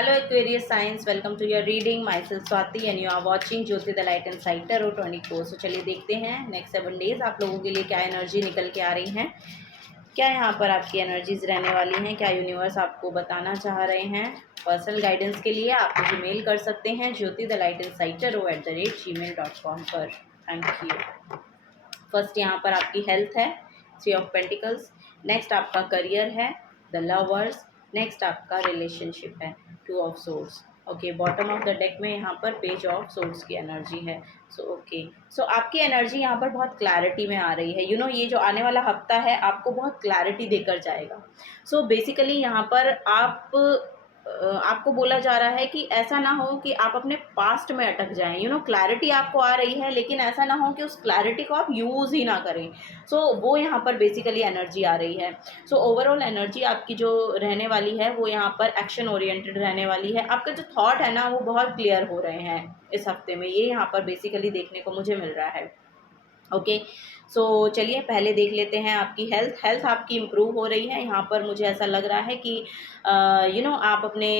Hello Aquarius Science, welcome to your reading. Myself Swati and you are watching Jyoti the Light and Side Tarot 24. So चलिए देखते हैं next 7 days आप लोगों के लिए क्या एनर्जी निकल के आ रही हैं, क्या यहाँ पर आपकी एनर्जीज रहने वाली हैं, क्या यूनिवर्स आपको बताना चाह रहे हैं। पर्सनल गाइडेंस के लिए आप मुझे मेल कर सकते हैं Jyoti the light and side tarot@gmail.com पर। Thank you. फर्स्ट यहाँ पर आपकी हेल्थ है, 3 ऑफ पेंटिकल्स। नेक्स्ट आपका करियर है, द लवर्स। नेक्स्ट आपका रिलेशनशिप है, 2 of swords. Okay, bottom of the deck में यहाँ पर पेज ऑफ सोर्ड्स की एनर्जी है। सो आपकी एनर्जी यहाँ पर बहुत क्लैरिटी में आ रही है। ये जो आने वाला हफ्ता है आपको बहुत क्लैरिटी देकर जाएगा। सो बेसिकली यहाँ पर आपको बोला जा रहा है कि ऐसा ना हो कि आप अपने पास्ट में अटक जाएं। क्लैरिटी आपको आ रही है, लेकिन ऐसा ना हो कि उस क्लैरिटी को आप यूज़ ही ना करें। वो यहाँ पर बेसिकली एनर्जी आ रही है। ओवरऑल एनर्जी आपकी जो रहने वाली है वो यहाँ पर एक्शन ओरिएंटेड रहने वाली है। आपका जो थॉट है ना वो बहुत क्लियर हो रहे हैं इस हफ्ते में, ये यहाँ पर बेसिकली देखने को मुझे मिल रहा है। ओके, चलिए पहले देख लेते हैं आपकी हेल्थ आपकी इम्प्रूव हो रही है। यहाँ पर मुझे ऐसा लग रहा है कि आप अपने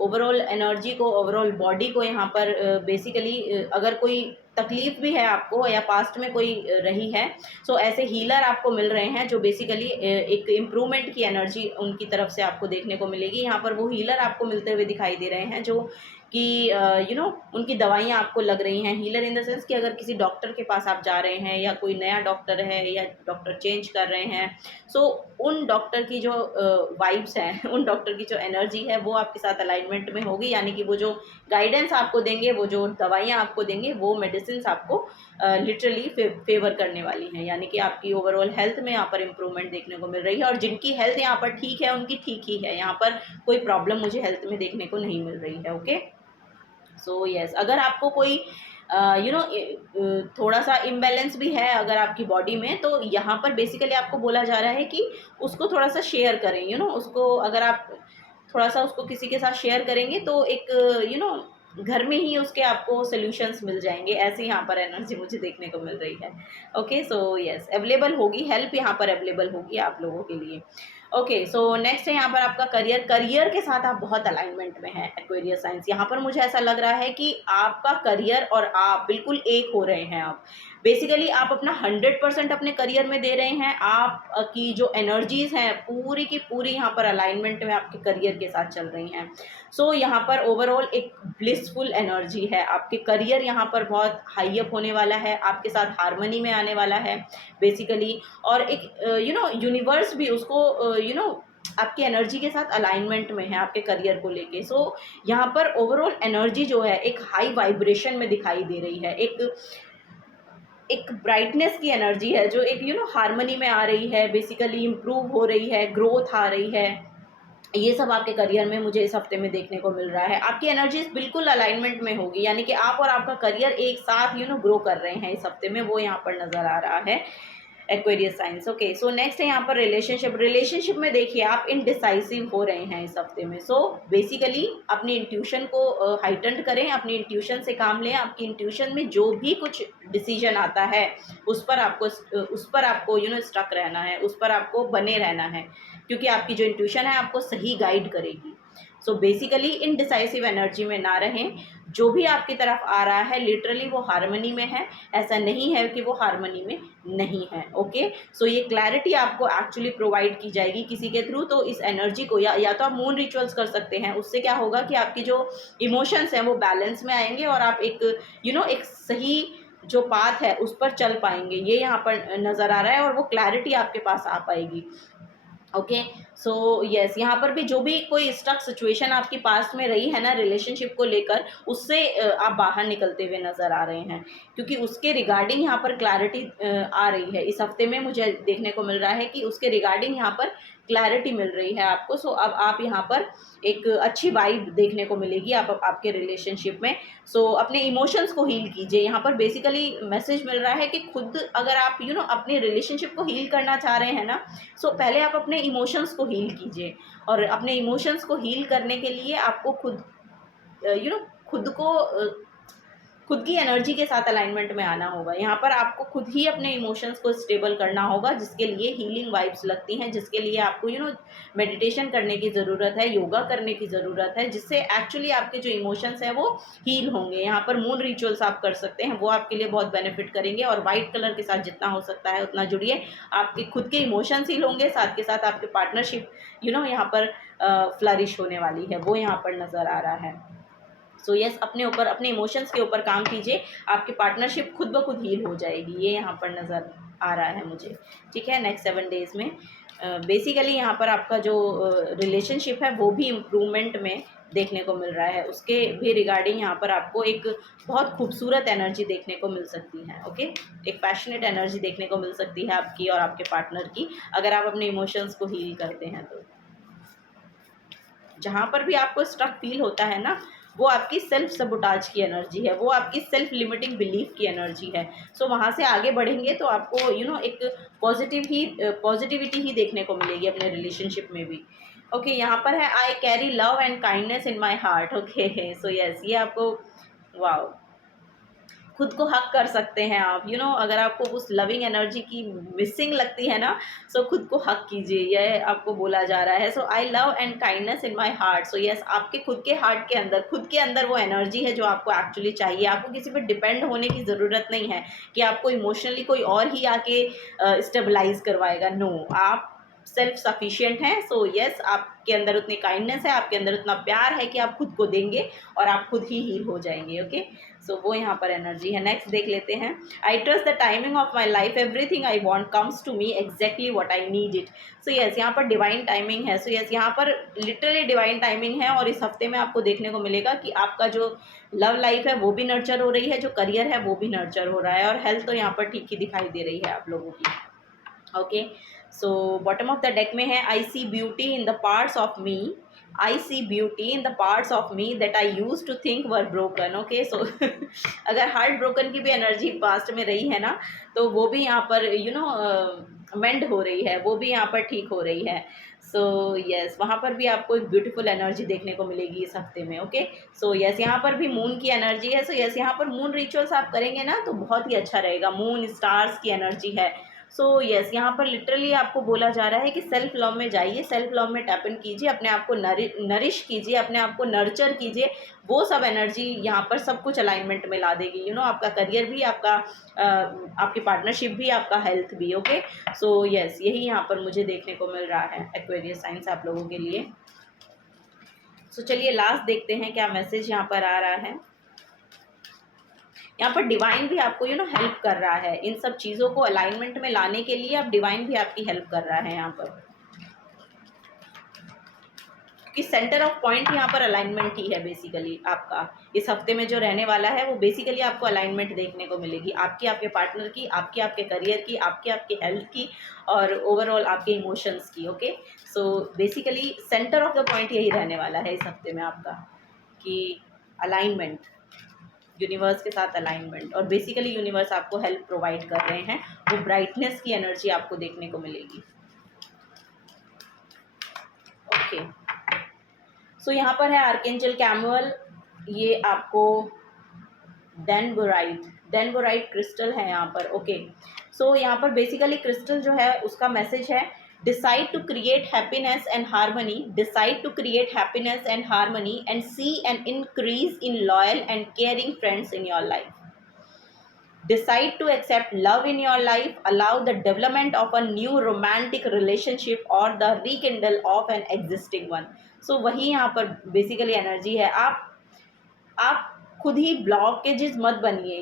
ओवरऑल एनर्जी को, ओवरऑल बॉडी को यहाँ पर बेसिकली अगर कोई तकलीफ भी है आपको या पास्ट में कोई रही है, ऐसे हीलर आपको मिल रहे हैं जो बेसिकली एक इम्प्रूवमेंट की एनर्जी उनकी तरफ से आपको देखने को मिलेगी। यहाँ पर वो हीलर आपको मिलते हुए दिखाई दे रहे हैं जो कि उनकी दवाइयाँ आपको लग रही हैं। हीलर इन द सेंस कि अगर किसी डॉक्टर के पास आप जा रहे हैं या कोई नया डॉक्टर है या डॉक्टर चेंज कर रहे हैं, उन डॉक्टर की जो वाइब्स हैं, उन डॉक्टर की जो एनर्जी है वो आपके साथ अलाइनमेंट में होगी। यानी कि वो जो गाइडेंस आपको देंगे, वो जो दवाइयाँ आपको देंगे, वो मेडिसिन आपको लिटरली फेवर करने वाली हैं। यानी कि आपकी ओवरऑल हेल्थ में यहाँ पर इम्प्रूवमेंट देखने को मिल रही है। और जिनकी हेल्थ यहाँ पर ठीक है उनकी ठीक ही है, यहाँ पर कोई प्रॉब्लम मुझे हेल्थ में देखने को नहीं मिल रही है। ओके, यस, अगर आपको कोई थोड़ा सा इम्बैलेंस भी है अगर आपकी बॉडी में, तो यहाँ पर बेसिकली आपको बोला जा रहा है कि उसको थोड़ा सा शेयर करें। उसको अगर आप थोड़ा सा उसको किसी के साथ शेयर करेंगे तो एक घर में ही उसके आपको सॉल्यूशंस मिल जाएंगे। ऐसे यहाँ पर एनर्जी मुझे देखने को मिल रही है। ओके, यस, अवेलेबल होगी हेल्प, यहाँ पर अवेलेबल होगी आप लोगों के लिए। ओके, नेक्स्ट है यहाँ पर आपका करियर के साथ आप बहुत अलाइनमेंट में हैं एक्वेरियस साइंस। यहाँ पर मुझे ऐसा लग रहा है कि आपका करियर और आप बिल्कुल एक हो रहे हैं। आप बेसिकली आप अपना 100% अपने करियर में दे रहे हैं। आप की जो एनर्जीज हैं पूरी की पूरी यहाँ पर अलाइनमेंट में आपके करियर के साथ चल रही हैं। यहाँ पर ओवरऑल एक ब्लिसफुल एनर्जी है। आपके करियर यहाँ पर बहुत हाई अप होने वाला है, आपके साथ हार्मनी में आने वाला है बेसिकली। और एक यूनिवर्स भी उसको आपकी एनर्जी के साथ अलाइनमेंट में है आपके करियर को लेके। यहाँ पर ओवरऑल एनर्जी जो है एक हाई वाइब्रेशन में दिखाई दे रही है। एक ब्राइटनेस की एनर्जी है जो एक हार्मनी में आ रही है, बेसिकली इम्प्रूव हो रही है, ग्रोथ आ रही है। ये सब आपके करियर में मुझे इस हफ्ते में देखने को मिल रहा है। आपकी एनर्जीज बिल्कुल अलाइनमेंट में होगी, यानी कि आप और आपका करियर एक साथ ग्रो कर रहे हैं इस हफ्ते में, वो यहाँ पर नज़र आ रहा है एक्वेरियस साइंस। ओके, नेक्स्ट है यहाँ पर रिलेशनशिप में देखिए आप इनडिसाइसिव हो रहे हैं इस हफ्ते में। बेसिकली अपनी इंट्यूशन को हाइटेंड करें, अपनी इंट्यूशन से काम लें। आपकी इंट्यूशन में जो भी कुछ डिसीजन आता है उस पर आपको स्टक रहना है, उस पर आपको बने रहना है, क्योंकि आपकी जो इंट्यूशन है आपको सही गाइड करेगी। बेसिकली इनडिसाइसिव एनर्जी में ना रहें। जो भी आपकी तरफ आ रहा है लिटरली वो हार्मनी में है, ऐसा नहीं है कि वो हार्मनी में नहीं है। ओके, ये क्लैरिटी आपको एक्चुअली प्रोवाइड की जाएगी किसी के थ्रू। तो इस एनर्जी को या तो आप मून रिचुअल्स कर सकते हैं, उससे क्या होगा कि आपकी जो इमोशंस हैं वो बैलेंस में आएंगे और आप एक एक सही जो पाथ है उस पर चल पाएंगे। ये यहाँ पर नज़र आ रहा है और वो क्लैरिटी आपके पास आ पाएगी। ओके, यस, यहाँ पर भी जो भी कोई स्टक सिचुएशन आपकी पास्ट में रही है ना रिलेशनशिप को लेकर, उससे आप बाहर निकलते हुए नज़र आ रहे हैं, क्योंकि उसके रिगार्डिंग यहाँ पर क्लैरिटी आ रही है। इस हफ्ते में मुझे देखने को मिल रहा है कि उसके रिगार्डिंग यहाँ पर क्लैरिटी मिल रही है आपको। अब आप यहाँ पर एक अच्छी वाइब देखने को मिलेगी आपके रिलेशनशिप में। अपने इमोशंस को हील कीजिए। यहाँ पर बेसिकली मैसेज मिल रहा है कि खुद अगर आप अपने रिलेशनशिप को हील करना चाह रहे हैं ना, पहले आप अपने इमोशंस को हील कीजिए। और अपने इमोशंस को हील करने के लिए आपको खुद खुद को खुद की एनर्जी के साथ अलाइनमेंट में आना होगा। यहाँ पर आपको खुद ही अपने इमोशंस को स्टेबल करना होगा, जिसके लिए हीलिंग वाइब्स लगती हैं, जिसके लिए आपको मेडिटेशन करने की ज़रूरत है, योगा करने की ज़रूरत है, जिससे एक्चुअली आपके जो इमोशंस हैं वो हील होंगे। यहाँ पर मून रिचुअल्स आप कर सकते हैं, वो आपके लिए बहुत बेनिफिट करेंगे। और वाइट कलर के साथ जितना हो सकता है उतना जुड़िए, आपके खुद के इमोशंस हील होंगे, साथ के साथ आपके पार्टनरशिप यहाँ पर फ्लरिश होने वाली है, वो यहाँ पर नज़र आ रहा है। सो यस, अपने ऊपर, अपने इमोशंस के ऊपर काम कीजिए, आपकी पार्टनरशिप खुद ब खुद हील हो जाएगी, ये यहाँ पर नज़र आ रहा है मुझे। ठीक है, नेक्स्ट 7 डेज़ में बेसिकली यहाँ पर आपका जो रिलेशनशिप है वो भी इम्प्रूवमेंट में देखने को मिल रहा है। उसके भी रिगार्डिंग यहाँ पर आपको एक बहुत खूबसूरत एनर्जी देखने को मिल सकती है। ओके, एक पैशनेट एनर्जी देखने को मिल सकती है आपकी और आपके पार्टनर की, अगर आप अपने इमोशंस को हील करते हैं तो। जहाँ पर भी आपको स्ट्रक फील होता है ना, वो आपकी सेल्फ सबोटाज की एनर्जी है, वो आपकी सेल्फ लिमिटिंग बिलीफ की एनर्जी है। सो वहाँ से आगे बढ़ेंगे तो आपको एक पॉजिटिविटी ही देखने को मिलेगी अपने रिलेशनशिप में भी। ओके, यहाँ पर है I carry love and kindness in my heart. Okay, so yes, ये आपको वाओ, खुद को हक कर सकते हैं आप। अगर आपको उस लविंग एनर्जी की मिसिंग लगती है ना, सो खुद को हक कीजिए, यह आपको बोला जा रहा है। So I love and kindness in my heart. So yes, आपके खुद के हार्ट के अंदर, खुद के अंदर वो एनर्जी है जो आपको एक्चुअली चाहिए। आपको किसी पर डिपेंड होने की ज़रूरत नहीं है कि आपको इमोशनली कोई और ही आके स्टेबलाइज करवाएगा। नो, आप सेल्फ सफिशिएंट हैं। सो यस, आपके अंदर उतनी काइंडनेस है, आपके अंदर उतना प्यार है कि आप खुद को देंगे और आप खुद ही हील हो जाएंगे। ओके, सो वो यहाँ पर एनर्जी है। नेक्स्ट देख लेते हैं। I trust the timing of my life, everything I want comes to me exactly what I need it. So yes, यहाँ पर डिवाइन टाइमिंग है। सो यस, यहाँ पर लिटरली डिवाइन टाइमिंग है और इस हफ्ते में आपको देखने को मिलेगा कि आपका जो लव लाइफ है वो भी नर्चर हो रही है, जो करियर है वो भी नर्चर हो रहा है, और हेल्थ तो यहाँ पर ठीक ही दिखाई दे रही है आप लोगों की। Okay, so bottom of the deck में है I see beauty in the parts of me, I see beauty in the parts of me that I used to think were broken. Okay, so अगर heart broken की भी energy past में रही है ना, तो वो भी यहाँ पर मेंड हो रही है, वो भी यहाँ पर ठीक हो रही है। सो यस, वहाँ पर भी आपको एक ब्यूटीफुल एनर्जी देखने को मिलेगी इस हफ्ते में। ओके, सो यस, यहाँ पर भी मून की एनर्जी है। सो यस, यहाँ पर मून रिचुअल्स आप करेंगे ना तो बहुत ही अच्छा रहेगा। मून, स्टार्स की एनर्जी है। सो यस, यहाँ पर लिटरली आपको बोला जा रहा है कि सेल्फ लव में जाइए, सेल्फ लव में टैप इन कीजिए, अपने आप को नरिश कीजिए, अपने आप को नर्चर कीजिए। वो सब एनर्जी यहाँ पर सब कुछ अलाइनमेंट में ला देगी। आपका करियर भी, आपकी पार्टनरशिप भी, आपका हेल्थ भी। ओके, सो यस, यही यहाँ पर मुझे देखने को मिल रहा है एक्वेरियस साइंस आप लोगों के लिए। सो चलिए लास्ट देखते हैं क्या मैसेज यहाँ पर आ रहा है। यहाँ पर डिवाइन भी आपको हेल्प कर रहा है इन सब चीज़ों को अलाइनमेंट में लाने के लिए। अब डिवाइन भी आपकी हेल्प कर रहा है यहाँ पर, क्योंकि सेंटर ऑफ पॉइंट यहाँ पर अलाइनमेंट ही है बेसिकली। आपका इस हफ्ते में जो रहने वाला है वो बेसिकली आपको अलाइनमेंट देखने को मिलेगी, आपकी, आपके पार्टनर की, आपके, आपके करियर की, आपके, आपके हेल्थ की, और ओवरऑल आपके इमोशंस की। Okay, so basically centre of the point यही रहने वाला है इस हफ्ते में आपका, कि अलाइनमेंट, यूनिवर्स के साथ अलाइनमेंट। और बेसिकली यूनिवर्स आपको हेल्प प्रोवाइड कर रहे हैं, वो ब्राइटनेस की एनर्जी आपको देखने को मिलेगी। ओके, सो यहाँ पर है आर्केंजल कैमुअल, ये आपको डेनबोराइट क्रिस्टल है यहाँ पर। ओके, सो यहाँ पर बेसिकली क्रिस्टल जो है उसका मैसेज है decide to create happiness and harmony, decide to create happiness and harmony and see an increase in loyal and caring friends in your life. Decide to accept love in your life, allow the development of a new romantic relationship or the rekindle of an existing one. So वही यहाँ पर basically energy है। आप खुद ही blockages मत बनिए।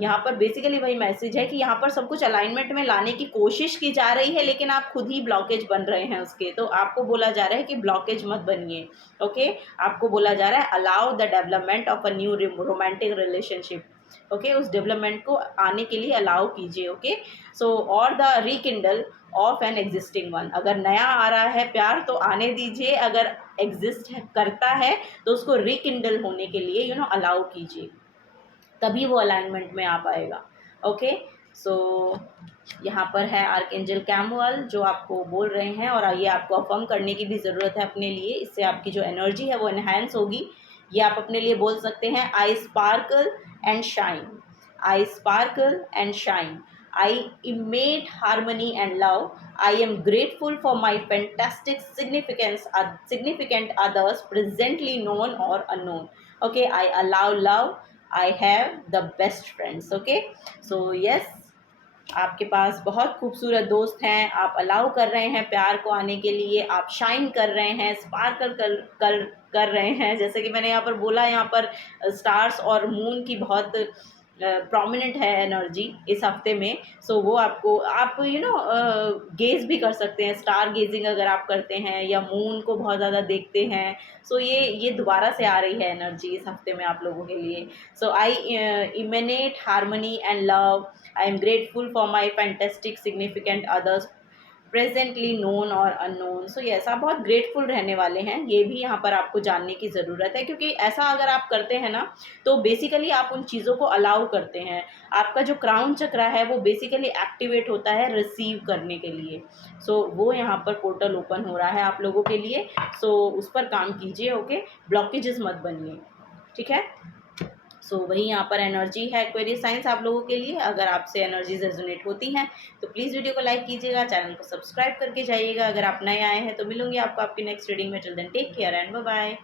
यहाँ पर बेसिकली वही मैसेज है कि यहाँ पर सब कुछ अलाइनमेंट में लाने की कोशिश की जा रही है, लेकिन आप खुद ही ब्लॉकेज बन रहे हैं उसके। तो आपको बोला जा रहा है कि ब्लॉकेज मत बनिए। ओके, आपको बोला जा रहा है allow the development of a new romantic relationship. Okay, उस डेवलपमेंट को आने के लिए अलाउ कीजिए। ओके, सो और the rekindle of an existing one, अगर नया आ रहा है प्यार तो आने दीजिए, अगर एग्जिस्ट करता है तो उसको रिकिंडल होने के लिए अलाउ कीजिए, तभी वो अलाइनमेंट में आ पाएगा। ओके, सो यहाँ पर है आर्कएंजल कैमुअल जो आपको बोल रहे हैं, और ये आपको अफर्म करने की भी ज़रूरत है अपने लिए, इससे आपकी जो एनर्जी है वो एनहांस होगी। ये आप अपने लिए बोल सकते हैं, आई sparkle and shine. I sparkle and shine. I emit harmony and love. I am grateful for my fantastic significant others, presently known or unknown. Okay, I allow love. I have the best friends. Okay, so yes, आपके पास बहुत खूबसूरत दोस्त हैं, आप allow कर रहे हैं प्यार को आने के लिए, आप शाइन कर रहे हैं, स्पार्कल कर रहे हैं। जैसे कि मैंने यहाँ पर बोला, यहाँ पर स्टार्स और मून की बहुत प्रोमिनेंट है एनर्जी इस हफ्ते में। सो वो आपको आप गेज भी कर सकते हैं, स्टार गेजिंग अगर आप करते हैं या मून को बहुत ज़्यादा देखते हैं। सो ये दोबारा से आ रही है एनर्जी इस हफ्ते में आप लोगों के लिए। So I emanate harmony and love. I am grateful for my fantastic significant others, presently known और अननोन। सो यस, आप बहुत ग्रेटफुल रहने वाले हैं, ये भी यहाँ पर आपको जानने की ज़रूरत है, क्योंकि ऐसा अगर आप करते हैं ना तो बेसिकली आप उन चीज़ों को अलाउ करते हैं। आपका जो क्राउन चक्रा है वो बेसिकली एक्टिवेट होता है रिसीव करने के लिए। सो वो यहाँ पर पोर्टल ओपन हो रहा है आप लोगों के लिए। सो उस पर काम कीजिए। ओके, ब्लॉकेजेस मत बनिए, ठीक है। सो वही यहाँ पर एनर्जी है एक्वेरियस साइंस आप लोगों के लिए। अगर आपसे एनर्जीज रेजोनेट होती हैं तो प्लीज़ वीडियो को लाइक कीजिएगा, चैनल को सब्सक्राइब करके जाइएगा। अगर आप नए आए हैं तो मिलूंगी आपको आपकी नेक्स्ट रीडिंग में। Till then take care and bye bye.